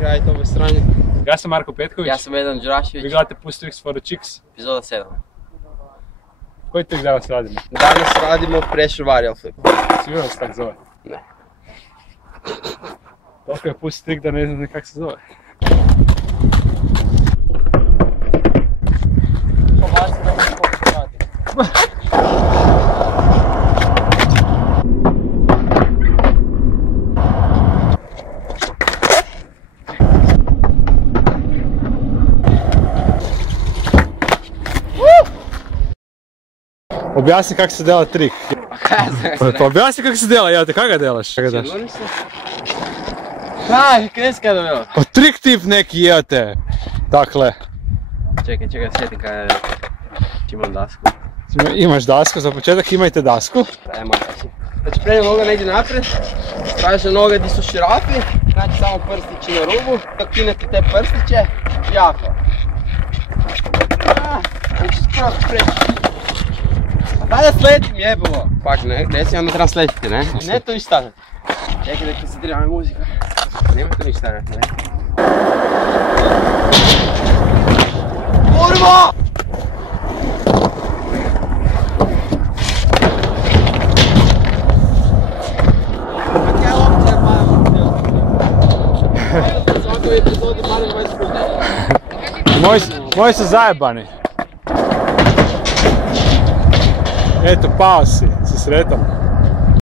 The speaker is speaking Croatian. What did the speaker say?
gledajte ovoj strani. Ja sam Marko Petković. Ja sam Edan Đurašević. Vi gledate Push Tricks for the Chicks. Epizoda 7. Koji trik danas radimo? Danas radimo pressure varial flip. Sigurno se tak zove? Ne. Toliko je pusti trik da ne znam kak se zove. Pobaci da mi koliko radi. Objasni kako se dela trik. Pa objasni kako se dela, jel te, kako ga delaš? Sigurno se? Kaj, kresi kada bilo? Pa trik tip neki, jel te. Dakle. Čekaj, sjetim kada je. Imam dasku. Imaš dasku, za početak imajte dasku. Ajmo, znači prednja noga negdje naprijed, traže noge gdje su širapi, znači samo prstići na rubu, kako kinete te prstiće, jako. Znači skoro preći. Daj da sletim jebovo. Pak ne si onda trebam sletiti, ne? Ne to ništa stavljati. Čekaj da se dirava muzika. Nema to ništa stavljati, ne? Kurvo! Kako je opcijapada? Svakoj epizodi pada 20 puta. Moji su zajebani. Eto, pao si sretan.